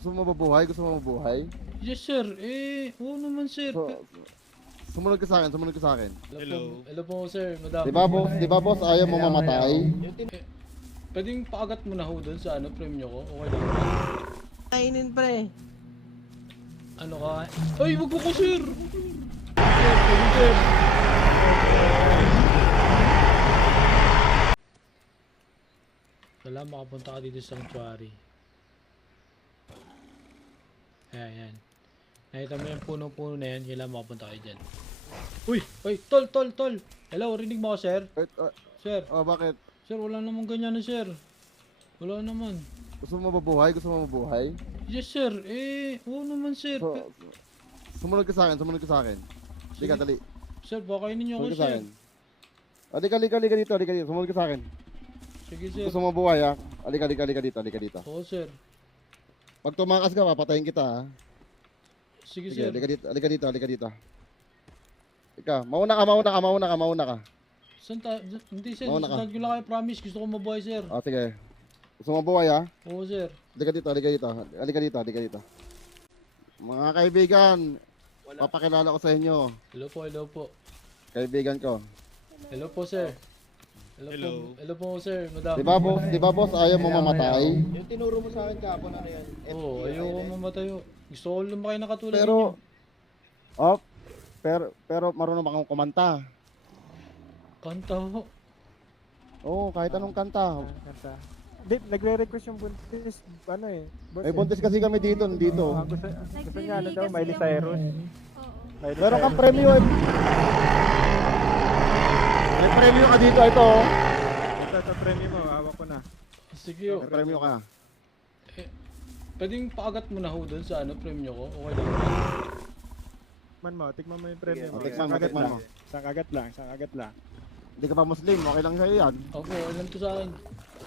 Gusto mo mabuhay? Gusto mo mabuhay? Yes, sir. Oo naman, sir. Sumunod ka sa akin, sumunod ka sa akin. Hello po, sir. Madam. Di ba boss, ayaw mo mamatay? Pwedeng paagat mo na ho doon sa premyo ko. Okay lang. Kainin pre. Ano ka? Ay, wag ko, sir! Sir, pwede, sir. Wala, makapunta ka dito sa sanctuary. Ayan. Nakita mo yung puno-puno na yan, kailangan makapunta kayo dyan. Uy! Tol! Hello, rinig mo ako, sir? Sir, Bakit? sir, wala namang ganyan na, sir. Wala naman. Gusto mo mabuhay? Gusto mo mabuhay? Yes, sir. Oo naman, sir. Sumunod ka sa akin, sumunod ka sa akin. Halika, dali. Sir, baka niyo ako, Sumunod ka sa sir. akin. Halika dito, halika dito. Sumunod ka sa akin. Sige, sir. Gusto mo mabuhay ha? Halika dito. Oo, sir. Pag tumakas ka, papatayin kita ha. Sige, Sige, sir. halika dito. Ika, mauna ka. Hindi, sir. Mauna ka. Gusto ko lang kayo, promise. Gusto ko mabuhay, sir. Sige. Gusto mo mabuhay ha? Oo, sir. Halika dito. Mga kaibigan, papakilala ko sa inyo. Hello po. Kaibigan ko. Hello po, sir. Hello po, sir. Madam. Di ba boss, ayaw mo mamatay? Yung tinuro mo sa akin kahapon, ano yan? Oo, ayoko mamatay. Gusto ko lumaki na katulad Pero, ninyo. pero marunong ba kang kumanta? Kanta ho. Oo, kahit anong kanta. Kanta. Di, nagre-request yung buntis, ano eh. May buntis kasi kami dito. Gusto niya, ano daw, Miley Cyrus. Miley Meron kang Cyrus. premyo eh. May premyo ka dito, ito. Ito, premium mo, hawak ko na. Sige ho. May premyo ka. Pwedeng paagat mo na ho doon sa premyo ko. Okay lang. Tikman mo yung premium mo. Tikman mo. Isang agat lang. Hindi ka pa Muslim, okay lang sa'yo yan. Okay, alam to sa akin.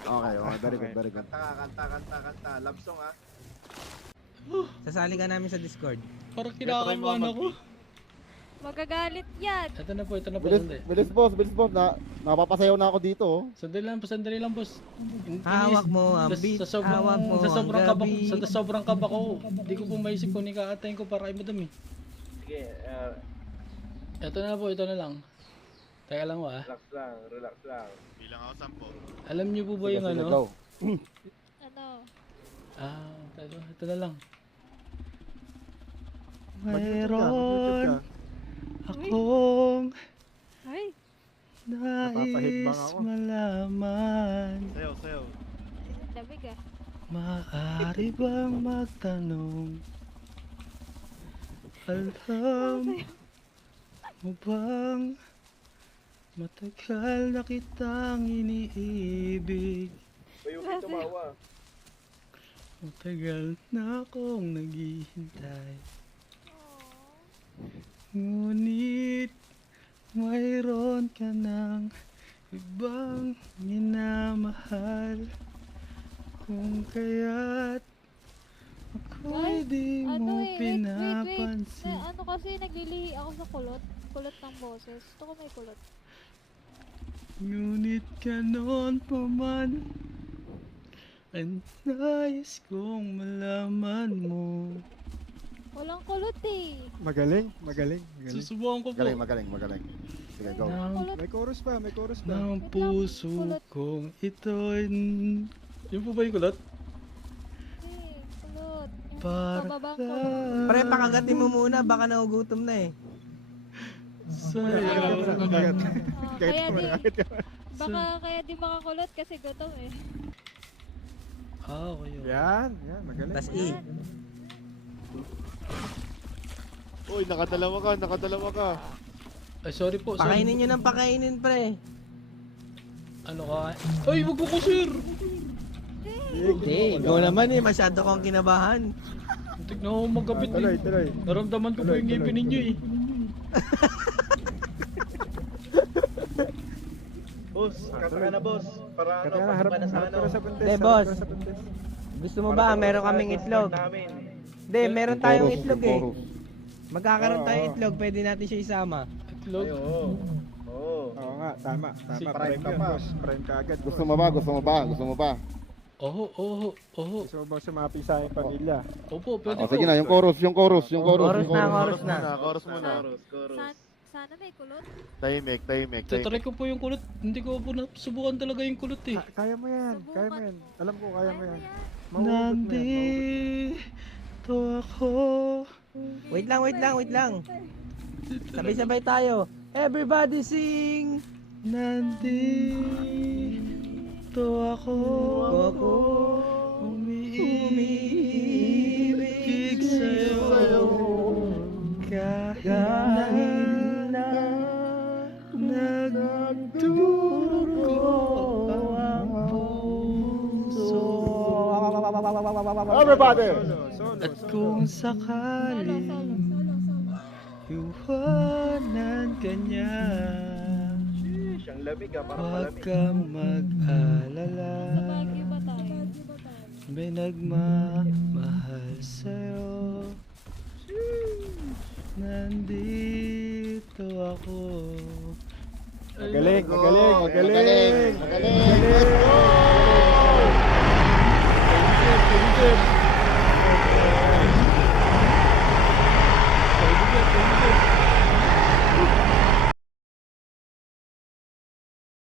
Okay, very good. Kanta. Love song ha. Sasali ka namin sa Discord. Parang kinakabahan ako. Magagalit yan. Ito na po, Bilis boss. Napapasayaw na ako dito. oh. Sandali lang, boss. Hawak mo ang beat. Hawak mo Sa ang gabi. sobrang kaba ko, hindi ko po maisip kung ikakatayin ko para kay madam eh. Sige, Ito na lang. Teka lang relax lang. Bilang ako 10. Alam niyo po ba yung Sige, ano? go. Ano? Ito na lang. Mag-YouTube ka. Akong Ay, Napapahigmang nais ako. malaman. Sayaw. lamig ah. Maaari bang magtanong? Alam mo bang matagal na kitang iniibig? Uy, huwag kang tumawa. Matagal na akong naghihintay. Ngunit mayroon ka ng ibang minamahal. Kung kaya't ako'y di mo Wait. pinapansin. Ano kasi naglilihi ako sa kulot. Kulot ng boses. Gusto ko may kulot. Ngunit ganon pa man, ang nais kong malaman mo. Walang kulot eh. Magaling. Susubukan ko po. Magaling. Sige, go. Ng, May chorus pa. ng puso kong ito'y... Yun po ba yung kulot? Eh, kulot. Yung Para pababang kulot. sa... Pre, pakagatin mo muna. Baka nagugutom na eh. Sayo. Kaya di makakulot kasi gutom eh. Okay. Yan, magaling. Tas E. Uy, nakadalawa ka. Ay, sorry po. Pakainin nyo ng pakainin, pre. Ano ka? Ay, wag ko, sir! Hindi, ikaw naman eh. Masyado kang kinabahan. Tignan ko magkapit Tuloy. eh. Naramdaman ko po yung ngipin ninyo eh. Boss, kanta ka na boss. Para Kaya na, harap pagpana ka sa buntis. Hindi, boss. Gusto mo ba? Meron kaming itlog. namin. Hindi, meron tayong itlog eh. Chorus. Magkakaroon tayong itlog. Pwede natin siya isama. Itlog. Oo nga, tama. Si Prime Prime ka yun, pa. boss. Prime ka agad, boss. Gusto mo ba? O Oho, oho, oho. Gusto mo bang sumapi sa aking pamilya? Opo, pwede O, po. sige na, yung chorus, yung chorus, yung chorus. Chorus yung na, chorus. chorus na. Chorus muna. Chorus. Sana may kulot. Tahimik, tahimik, Tatry tahimik. ko po yung kulot. Hindi ko po subukan talaga yung kulot eh. Kaya mo yan, kaya mo Subukan yan. mo. Alam ko, kaya mo yan. yan. Mahugot mo yan, mahugot mo. Nandito ako. Wait lang, wait lang, wait lang. Sabay-sabay tayo. Everybody sing! Nandito ako. Ako Umiibig sa'yo. Kahit na nagdurugo ang puso. Everybody! At kung Solo, sakali solo. iwanan ka niya, Siyang lamig ah, parang huwag malamig. kang mag-alala. Sa Baguio ba tayo? May nagmamahal sa'yo. Nandito ako. Magaling, magaling, magaling. Magaling, magaling. Let's go!